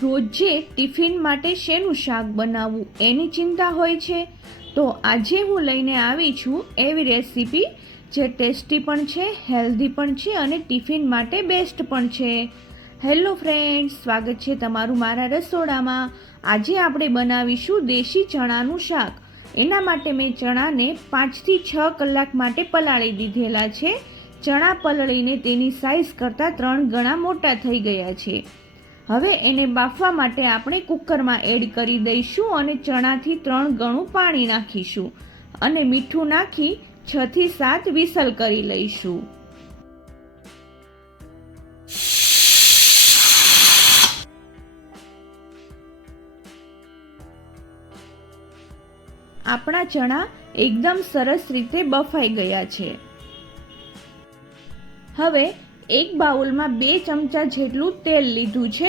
રોજે ટિફિન માટે શેનું શાક બનાવવું એની ચિંતા હોય છે, તો આજે હું લઈને આવી છું એવી રેસીપી જે ટેસ્ટી પણ છે, હેલ્ધી પણ છે અને ટિફિન માટે બેસ્ટ પણ છે. હેલો ફ્રેન્ડ્સ, સ્વાગત છે તમારું મારા રસોડામાં. આજે આપણે બનાવીશું દેશી ચણાનું શાક. એના માટે મેં ચણાને 5 થી 6 કલાક માટે પલાળી દીધેલા છે. ચણા પલળીને તેની સાઈઝ કરતાં 3 ગણા મોટા થઈ ગયા છે. હવે એને બાફવા માટે આપણે કુકરમાં એડ કરી દઈશું અને ચણાથી 3 ગણું પાણી નાખીશું અને મીઠું નાખી 6 થી 7 વિસલ કરી લઈશું. આપણા ચણા એકદમ સરસ રીતે બફાઈ ગયા છે. હવે એક બાઉલમાં 2 ચમચા જેટલું તેલ લીધું છે.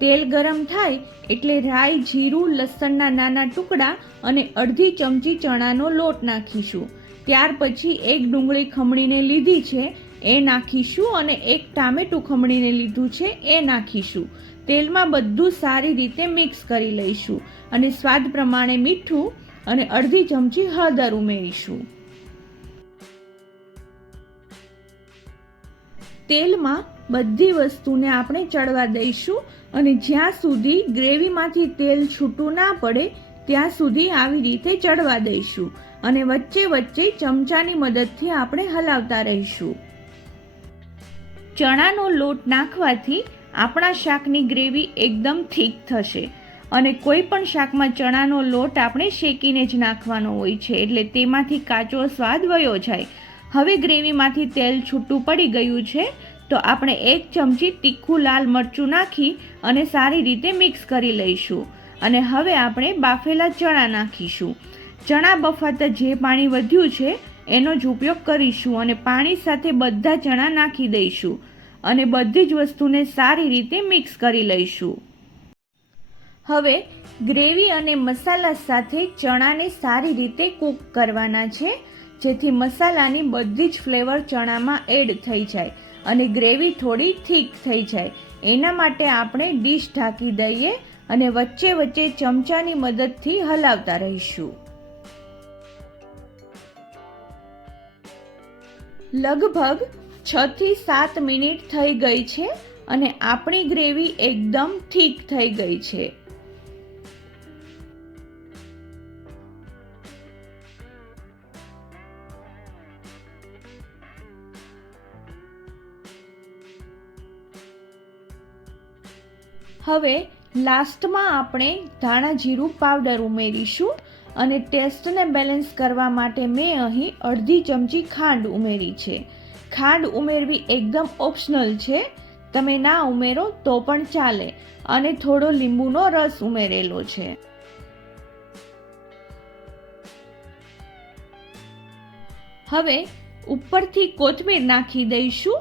તેલ ગરમ થાય એટલે રાઈ, જીરું, લસણના નાના ટુકડા અને અડધી ચમચી ચણાનો લોટ નાખીશું. ત્યાર પછી એક ડુંગળી ખમણીને લીધી છે એ નાખીશું અને એક ટામેટું ખમણીને લીધું છે એ નાખીશું. તેલમાં બધું સારી રીતે મિક્સ કરી લઈશું અને સ્વાદ પ્રમાણે મીઠું અને અડધી ચમચી હળદર ઉમેરીશું. તેલમાં બધી વસ્તુને આપણે ચડવા દઈશું અને જ્યાં સુધી ગ્રેવીમાંથી તેલ છૂટું ના પડે ત્યાં સુધી આવી રીતે ચડવા દઈશું અને વચ્ચે વચ્ચે ચમચાની મદદથી આપણે હલાવતા રહીશું. ચણાનો લોટ નાખવાથી આપણા શાકની ગ્રેવી એકદમ થીક થશે અને કોઈ પણ શાકમાં ચણાનો લોટ આપણે શેકીને જ નાખવાનો હોય છે, એટલે તેમાંથી કાચો સ્વાદ વયો જાય. હવે ગ્રેવીમાંથી તેલ છૂટું પડી ગયું છે તો આપણે 1 ચમચી તીખું લાલ મરચું નાખી અને સારી રીતે મિક્સ કરી લઈશું અને હવે આપણે બાફેલા ચણા નાખીશું. ચણા બફાતા જે પાણી વધ્યું છે એનો જ ઉપયોગ કરીશું અને પાણી સાથે બધા ચણા નાખી દઈશું અને બધી જ વસ્તુને સારી રીતે મિક્સ કરી લઈશું. હવે ગ્રેવી અને મસાલા સાથે ચણાને સારી રીતે કૂક કરવાના છે, જેથી મસાલાની બધી જ ફ્લેવર ચણામાં એડ થઈ જાય અને ગ્રેવી થોડી થીક થઈ જાય. એના માટે આપણે ડીશ ઢાંકી દઈએ અને વચ્ચે વચ્ચે ચમચાની મદદથી હલાવતા રહીશું. લગભગ 6 થી 7 મિનિટ થઈ ગઈ છે અને આપણી ગ્રેવી એકદમ થીક થઈ ગઈ છે. હવે લાસ્ટમાં આપણે ધાણા જીરું પાવડર ઉમેરીશું અને ટેસ્ટને બેલેન્સ કરવા માટે મેં અહીં અડધી ચમચી ખાંડ ઉમેરી છે. ખાંડ ઉમેરવી એકદમ ઓપ્શનલ છે, તમે ના ઉમેરો તો પણ ચાલે અને થોડો લીંબુનો રસ ઉમેરેલો છે. હવે ઉપરથી કોથમીર નાખી દઈશું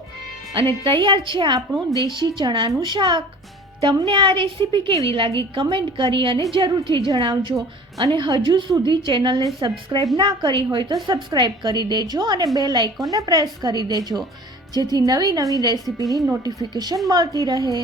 અને તૈયાર છે આપણું દેશી ચણાનું શાક. તમને આ રેસીપી કેવી લાગી કમેન્ટ કરી અને જરૂરથી જણાવજો અને હજુ સુધી ચેનલને સબસ્ક્રાઈબ ના કરી હોય તો સબસ્ક્રાઈબ કરી દેજો અને બેલ આઇકોનને પ્રેસ કરી દેજો, જેથી નવી નવી રેસીપીની નોટિફિકેશન મળતી રહે.